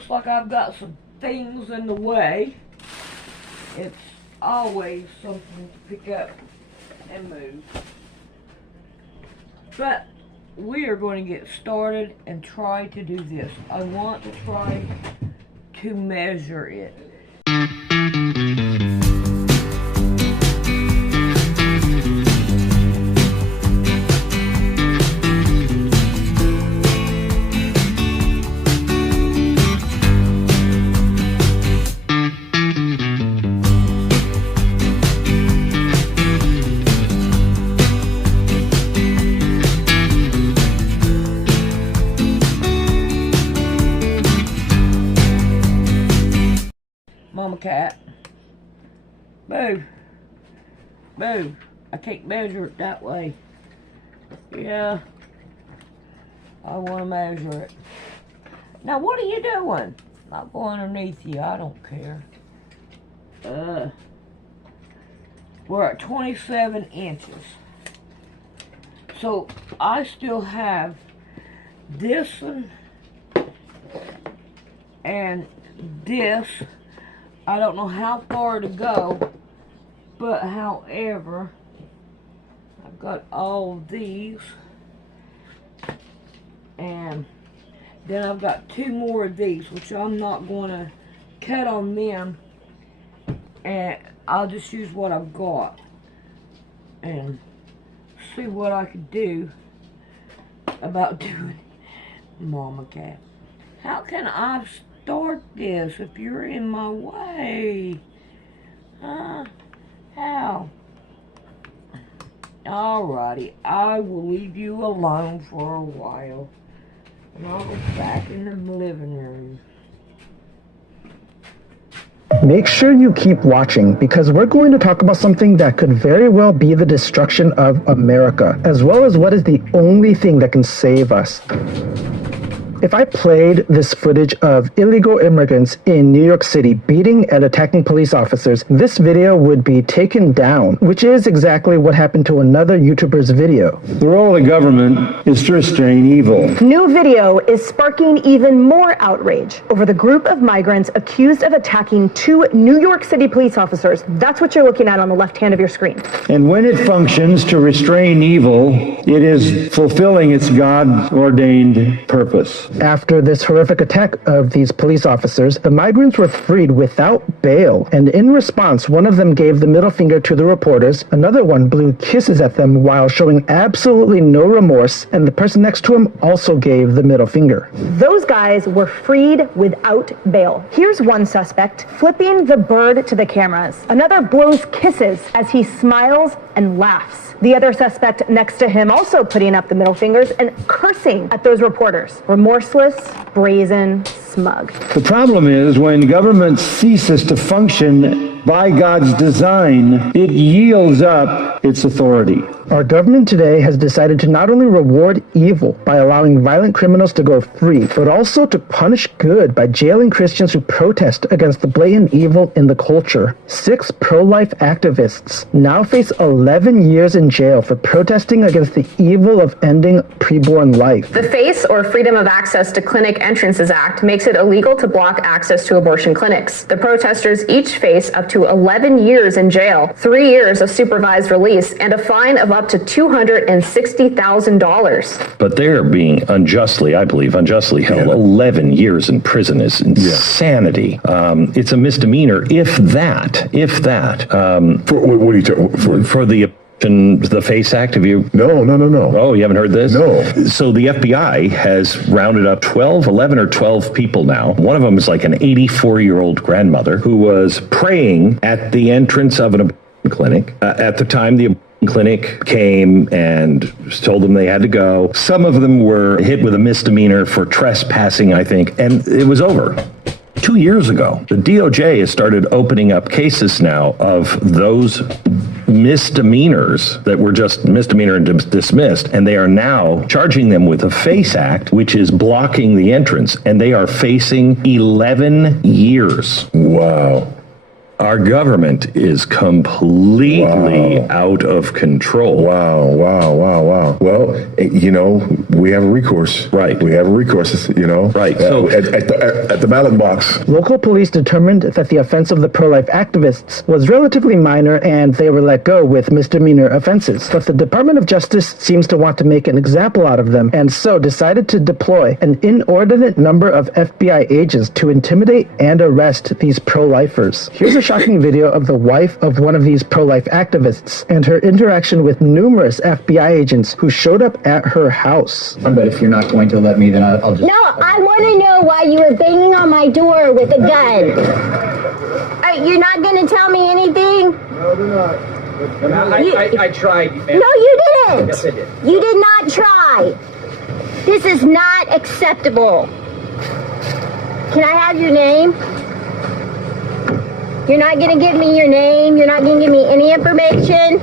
looks like I've got some things in the way. It's always something to pick up and move. But we are going to get started and try to do this. I want to try to measure it. Mama cat. Move. Move. I can't measure it that way. Yeah. I want to measure it. Now what are you doing? I'll go underneath you. I don't care. We're at 27 inches. So I still have this one and this. I don't know how far to go, but however, I've got all of these, and then I've got 2 more of these, which I'm not going to cut on them, and I'll just use what I've got and see what I could do about doing Mama cat. How can I start this if you're in my way? How? Alrighty, I will leave you alone for a while, and I'll go back in the living room. Make sure you keep watching, because we're going to talk about something that could very well be the destruction of America, as well as what is the only thing that can save us. If I played this footage of illegal immigrants in New York City beating and attacking police officers, this video would be taken down, which is exactly what happened to another YouTuber's video. The role of the government is to restrain evil. New video is sparking even more outrage over the group of migrants accused of attacking 2 New York City police officers. That's what you're looking at on the left hand of your screen. And when it functions to restrain evil, it is fulfilling its God-ordained purpose. After this horrific attack of these police officers, the migrants were freed without bail, and in response, one of them gave the middle finger to the reporters, another one blew kisses at them while showing absolutely no remorse, and the person next to him also gave the middle finger. Those guys were freed without bail. Here's one suspect flipping the bird to the cameras. Another blows kisses as he smiles and laughs. The other suspect next to him also putting up the middle fingers and cursing at those reporters. Remorseless, brazen, smug. The problem is when government ceases to function by God's design, it yields up its authority. Our government today has decided to not only reward evil by allowing violent criminals to go free, but also to punish good by jailing Christians who protest against the blatant evil in the culture. 6 pro-life activists now face 11 years in jail for protesting against the evil of ending preborn life. The FACE, or Freedom of Access to Clinic Entrances Act, makes it illegal to block access to abortion clinics. The protesters each face up to 11 years in jail, 3 years of supervised release, and a fine of up to $260,000. But they're being unjustly, I believe, unjustly held. 11 years in prison is insanity. It's a misdemeanor, if that. For what are you talking for the FACE Act, have you? No. Oh, you haven't heard this? No. So the FBI has rounded up 11 or 12 people now. One of them is like an 84-year-old grandmother who was praying at the entrance of an abortion clinic. At the time, the clinic came and told them they had to go. Some of them were hit with a misdemeanor for trespassing, I think, and it was over. 2 years ago, the DOJ has started opening up cases now of those misdemeanors that were just misdemeanor and dismissed, and they are now charging them with a FACE Act, which is blocking the entrance, and they are facing 11 years. Wow. Our government is completely out of control. Wow. Well, we have a recourse. Right. We have a recourse, Right. So at the ballot box. Local police determined that the offense of the pro-life activists was relatively minor and they were let go with misdemeanor offenses. But the Department of Justice seems to want to make an example out of them and so decided to deploy an inordinate number of FBI agents to intimidate and arrest these pro-lifers. Here's a shocking video of the wife of one of these pro-life activists and her interaction with numerous FBI agents who showed up at her house. But if you're not going to let me, then I'll just... No, I want to know why you were banging on my door with a gun. You're not going to tell me anything? No, they're not. I tried. No, you didn't. Yes, I did. You did not try. This is not acceptable. Can I have your name? You're not going to give me your name. You're not going to give me any information.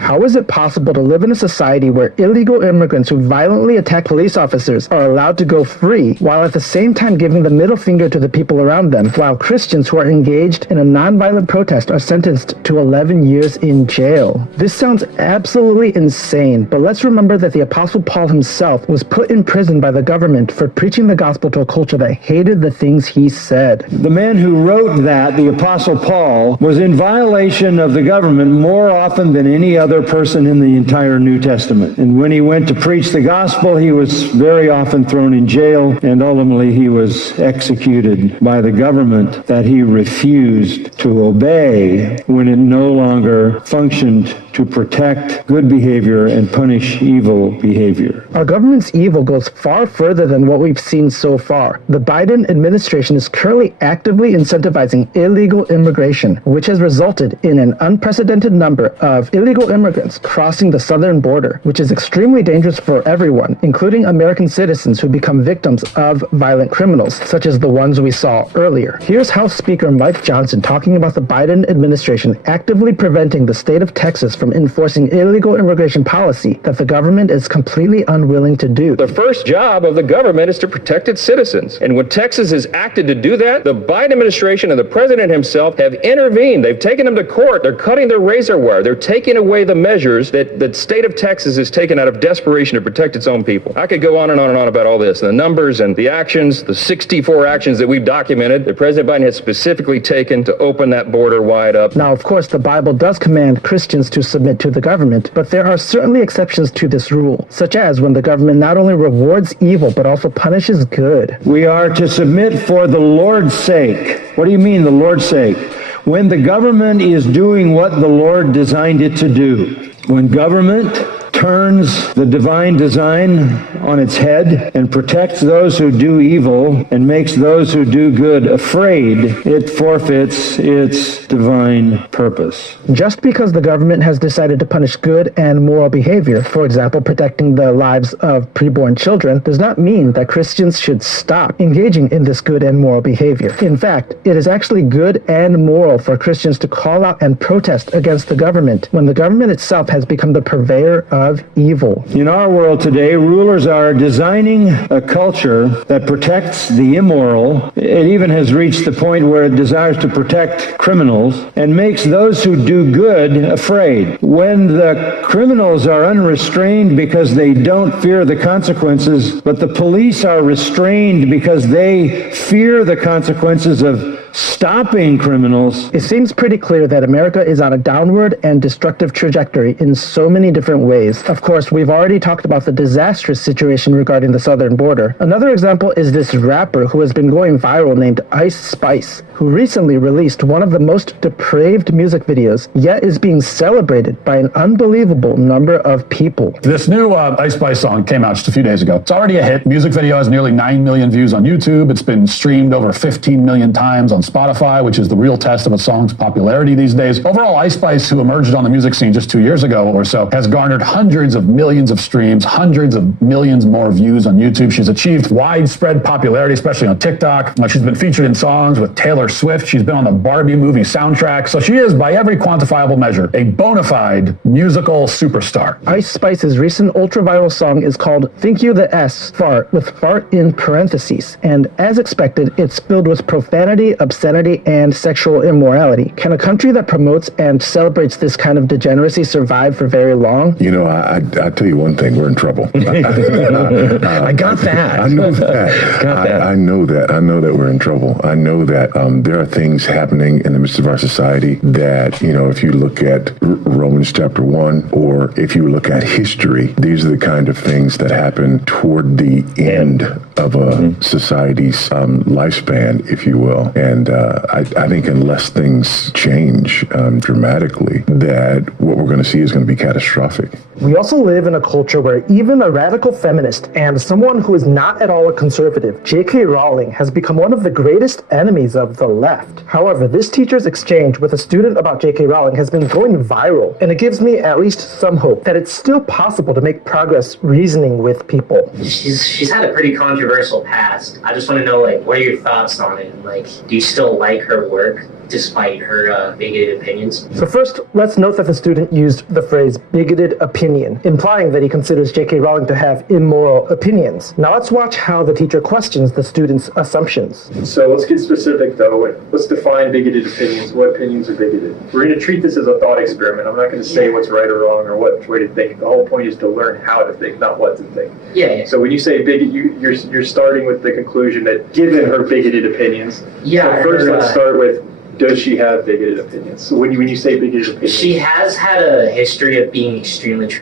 How is it possible to live in a society where illegal immigrants who violently attack police officers are allowed to go free, while at the same time giving the middle finger to the people around them, while Christians who are engaged in a nonviolent protest are sentenced to 11 years in jail? This sounds absolutely insane, but let's remember that the Apostle Paul himself was put in prison by the government for preaching the gospel to a culture that hated the things he said. The man who wrote that, the Apostle Paul, was in violation of the government more often than any other person in the entire New Testament. And when he went to preach the gospel, he was very often thrown in jail, and ultimately he was executed by the government that he refused to obey when it no longer functioned to protect good behavior and punish evil behavior. Our government's evil goes far further than what we've seen so far. The Biden administration is currently actively incentivizing illegal immigration, which has resulted in an unprecedented number of illegal immigrants crossing the southern border, which is extremely dangerous for everyone, including American citizens who become victims of violent criminals, such as the ones we saw earlier. Here's House Speaker Mike Johnson talking about the Biden administration actively preventing the state of Texas from enforcing illegal immigration policy that the government is completely unwilling to do. The first job of the government is to protect its citizens. And when Texas has acted to do that, the Biden administration and the president himself have intervened. They've taken them to court. They're cutting their razor wire. They're taking away the measures that the state of Texas has taken out of desperation to protect its own people. I could go on and on and on about all this. The numbers and the actions, the 64 actions that we've documented, that President Biden has specifically taken to open that border wide up. Now, of course, the Bible does command Christians to submit to the government, but there are certainly exceptions to this rule, such as when the government not only rewards evil, but also punishes good. We are to submit for the Lord's sake. What do you mean, the Lord's sake? When the government is doing what the Lord designed it to do. When government turns the divine design on its head and protects those who do evil and makes those who do good afraid, it forfeits its divine purpose. Just because the government has decided to punish good and moral behavior, for example, protecting the lives of preborn children, does not mean that Christians should stop engaging in this good and moral behavior. In fact, it is actually good and moral for Christians to call out and protest against the government when the government itself has become the purveyor of evil. In our world today, rulers are designing a culture that protects the immoral. It even has reached the point where it desires to protect criminals and makes those who do good afraid. When the criminals are unrestrained because they don't fear the consequences, but the police are restrained because they fear the consequences of stopping criminals. It seems pretty clear that America is on a downward and destructive trajectory in so many different ways. Of course, we've already talked about the disastrous situation regarding the southern border. Another example is this rapper who has been going viral named Ice Spice, who recently released one of the most depraved music videos, yet is being celebrated by an unbelievable number of people. This new Ice Spice song came out just a few days ago. It's already a hit. Music video has nearly 9 million views on YouTube. It's been streamed over 15 million times on Spotify. Spotify, which is the real test of a song's popularity these days. Overall, Ice Spice, who emerged on the music scene just 2 years ago or so, has garnered hundreds of millions of streams, hundreds of millions more views on YouTube. She's achieved widespread popularity, especially on TikTok. She's been featured in songs with Taylor Swift. She's been on the Barbie movie soundtrack. So she is, by every quantifiable measure, a bona fide musical superstar. Ice Spice's recent ultra-viral song is called Thank You the S, fart, with fart in parentheses. And as expected, it's filled with profanity, obscenity, and sexual immorality. Can a country that promotes and celebrates this kind of degeneracy survive for very long? You know, I tell you one thing, we're in trouble. I got that. I know that. I know that. I know that we're in trouble. I know that there are things happening in the midst of our society that, you know, if you look at Romans chapter 1, or if you look at history, these are the kind of things that happen toward the end of a society's lifespan, if you will. And I think unless things change dramatically, that what we're going to see is going to be catastrophic. We also live in a culture where even a radical feminist and someone who is not at all a conservative, J.K. Rowling, has become one of the greatest enemies of the left. However, this teacher's exchange with a student about J.K. Rowling has been going viral, and it gives me at least some hope that it's still possible to make progress reasoning with people. She's had a pretty controversial past. I just want to know, like, what are your thoughts on it? Like, do you still like her work despite her bigoted opinions? So first, let's note that the student used the phrase bigoted opinion, implying that he considers J.K. Rowling to have immoral opinions. Now let's watch how the teacher questions the student's assumptions. So let's get specific though. Let's define bigoted opinions. What opinions are bigoted? We're going to treat this as a thought experiment. I'm not going to say what's right or wrong or what way to think. The whole point is to learn how to think, not what to think. Yeah. So when you say bigot, you're starting with the conclusion that given her bigoted opinions. Yeah. So first, let's start with, does she have bigoted opinions? So when you say bigoted opinions, she has had a history of being extremely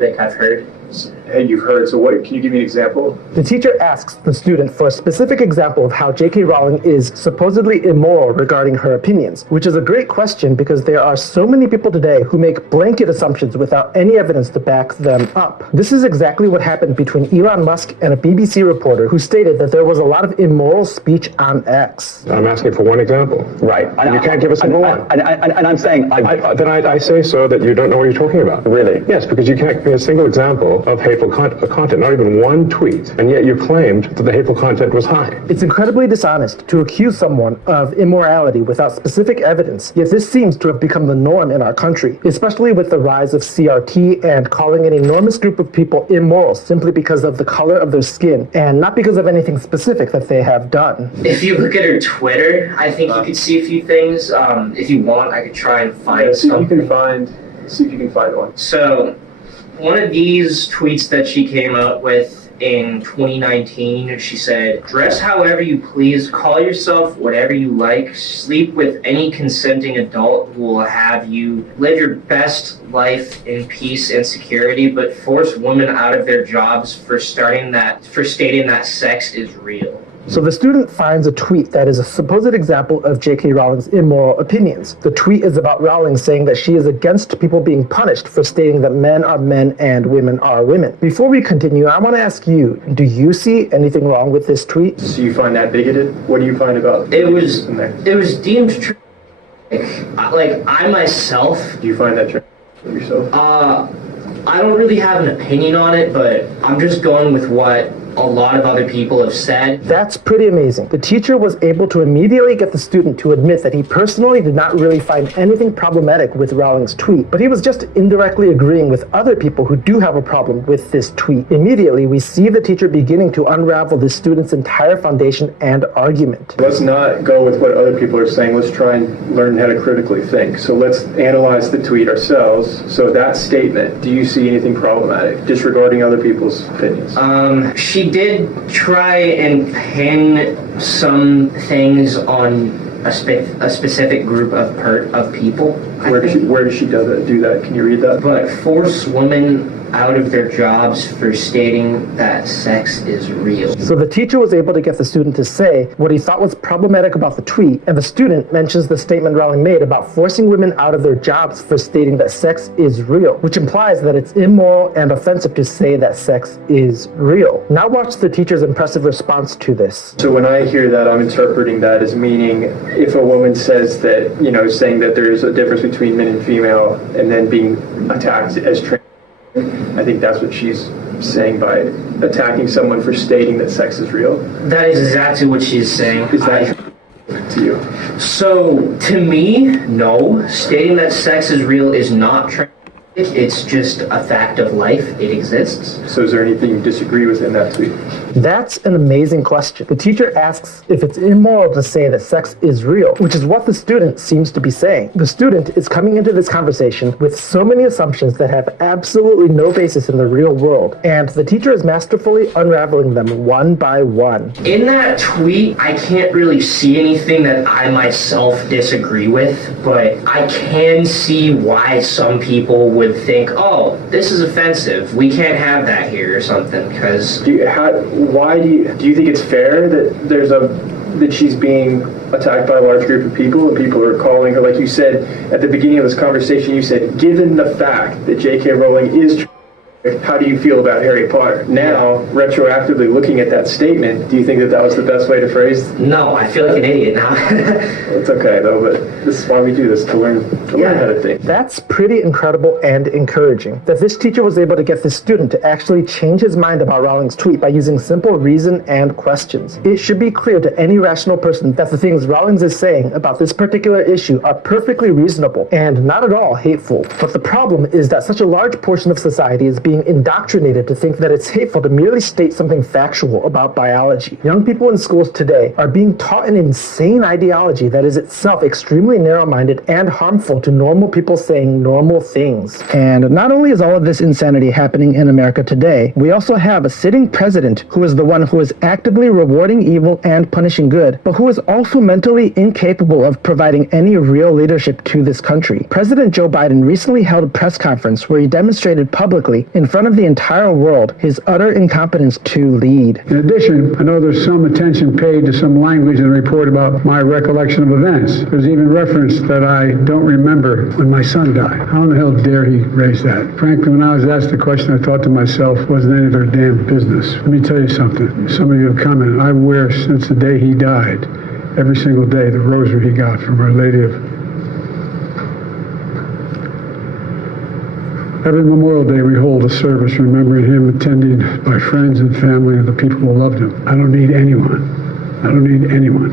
like I've heard. And you've heard, so what, can you give me an example? The teacher asks the student for a specific example of how J.K. Rowling is supposedly immoral regarding her opinions, which is a great question because there are so many people today who make blanket assumptions without any evidence to back them up. This is exactly what happened between Elon Musk and a BBC reporter who stated that there was a lot of immoral speech on X. I'm asking for one example. Right. And you can't give us more one. And I'm saying... I say so that you don't know what you're talking about. Really? Yes, because you can't give me a single example of hateful content, not even one tweet, and yet you claimed that the hateful content was high. It's incredibly dishonest to accuse someone of immorality without specific evidence, yet this seems to have become the norm in our country, especially with the rise of CRT and calling an enormous group of people immoral simply because of the color of their skin, and not because of anything specific that they have done. If you look at her Twitter, I think you could see a few things. If you want, I could try and find something. See if you can find one. So, one of these tweets that she came out with in 2019, she said, "Dress however you please, call yourself whatever you like, sleep with any consenting adult who will have you, live your best life in peace and security, but force women out of their jobs for stating that sex is real." So the student finds a tweet that is a supposed example of J.K. Rowling's immoral opinions. The tweet is about Rowling saying that she is against people being punished for stating that men are men and women are women. Before we continue, I want to ask you, do you see anything wrong with this tweet? So you find that bigoted? What do you find about it? It was deemed true. Like I myself. Do you find that true yourself? I don't really have an opinion on it, but I'm just going with what a lot of other people have said. That's pretty amazing. The teacher was able to immediately get the student to admit that he personally did not really find anything problematic with Rowling's tweet, but he was just indirectly agreeing with other people who do have a problem with this tweet. Immediately, we see the teacher beginning to unravel the student's entire foundation and argument. Let's not go with what other people are saying. Let's try and learn how to critically think. So let's analyze the tweet ourselves. So that statement, do you see anything problematic, disregarding other people's opinions? She did try and pin some things on a specific group of people. Where does she do that? Can you read that? But force women out of their jobs for stating that sex is real. So the teacher was able to get the student to say what he thought was problematic about the tweet, and the student mentions the statement Rowling made about forcing women out of their jobs for stating that sex is real, which implies that it's immoral and offensive to say that sex is real. Now watch the teacher's impressive response to this. So when I hear that, I'm interpreting that as meaning if a woman says that, saying that there's a difference between men and female and then being attacked as trans, I think that's what she's saying by attacking someone for stating that sex is real. That is exactly what she's saying. Is that to you? So, to me, no. Stating that sex is real is not trans. It's just a fact of life. It exists. So is there anything you disagree with in that tweet? That's an amazing question. The teacher asks if it's immoral to say that sex is real, which is what the student seems to be saying. The student is coming into this conversation with so many assumptions that have absolutely no basis in the real world, and the teacher is masterfully unraveling them one by one. In that tweet, I can't really see anything that I myself disagree with, but I can see why some people would think, oh, this is offensive, we can't have that here or something, because... Do you think it's fair that that she's being attacked by a large group of people and people are calling her, like you said at the beginning of this conversation, you said, given the fact that J.K. Rowling is how do you feel about Harry Potter? Now, retroactively looking at that statement, do you think that was the best way to phrase? No, I feel like an idiot now. It's okay though, but this is why we do this, to learn how to think. That's pretty incredible and encouraging, that this teacher was able to get this student to actually change his mind about Rowling's tweet by using simple reason and questions. It should be clear to any rational person that the things Rowling is saying about this particular issue are perfectly reasonable and not at all hateful. But the problem is that such a large portion of society is being indoctrinated to think that it's hateful to merely state something factual about biology. Young people in schools today are being taught an insane ideology that is itself extremely narrow-minded and harmful to normal people saying normal things. And not only is all of this insanity happening in America today, we also have a sitting president who is the one who is actively rewarding evil and punishing good, but who is also mentally incapable of providing any real leadership to this country. President Joe Biden recently held a press conference where he demonstrated publicly in front of the entire world his utter incompetence to lead. In addition, I know there's some attention paid to some language in the report about my recollection of events. There's even reference that I don't remember when my son died. How in the hell dare he raise that? Frankly, when I was asked the question, I thought to myself, wasn't any of their damn business. Let me tell you something. Some of you have commented, I wear since the day he died, every single day, the rosary he got from Our Lady of... Every Memorial Day, we hold a service remembering him, attended by friends and family and the people who loved him. I don't need anyone. I don't need anyone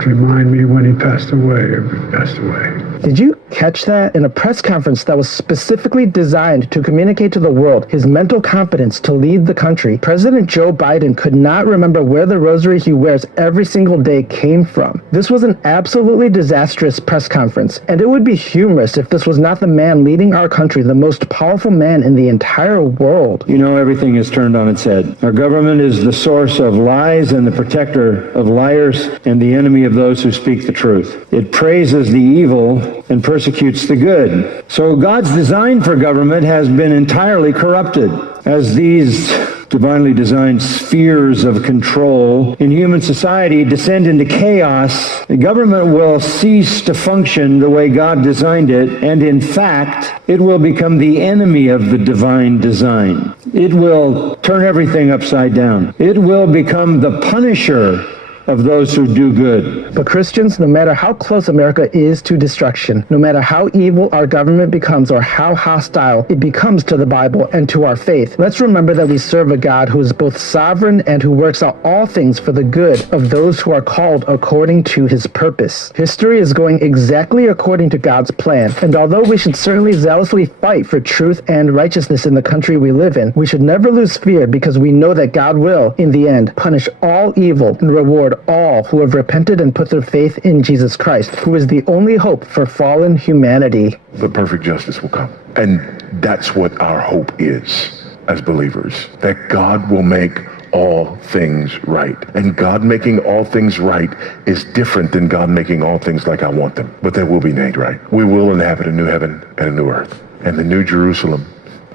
to remind me when he passed away or passed away. Did you catch that? In a press conference that was specifically designed to communicate to the world his mental competence to lead the country, President Joe Biden could not remember where the rosary he wears every single day came from. This was an absolutely disastrous press conference, and it would be humorous if this was not the man leading our country, the most powerful man in the entire world. You know, everything is turned on its head. Our government is the source of lies and the protector of liars and the enemy of those who speak the truth. It praises the evil and persecutes the good. So God's design for government has been entirely corrupted. As these divinely designed spheres of control in human society descend into chaos, the government will cease to function the way God designed it, and in fact, it will become the enemy of the divine design. It will turn everything upside down. It will become the punisher of those who do good. But Christians, no matter how close America is to destruction, no matter how evil our government becomes or how hostile it becomes to the Bible and to our faith, let's remember that we serve a God who is both sovereign and who works out all things for the good of those who are called according to his purpose. History is going exactly according to God's plan, and although we should certainly zealously fight for truth and righteousness in the country we live in, we should never lose fear because we know that God will, in the end, punish all evil and reward all who have repented and put their faith in Jesus Christ, who is the only hope for fallen humanity. But perfect justice will come. And that's what our hope is as believers, that God will make all things right. And God making all things right is different than God making all things like I want them. But they will be made right. We will inhabit a new heaven and a new earth. And the new Jerusalem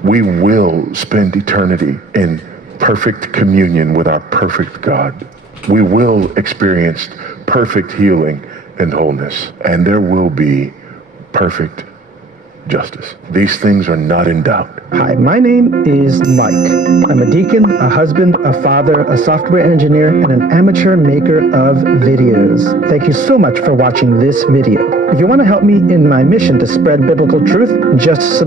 We will spend eternity in perfect communion with our perfect God. We will experience perfect healing and wholeness, and there will be perfect justice. These things are not in doubt. Hi, my name is Mike. I'm a deacon, a husband, a father, a software engineer, and an amateur maker of videos. Thank you so much for watching this video. If you want to help me in my mission to spread biblical truth, just subscribe.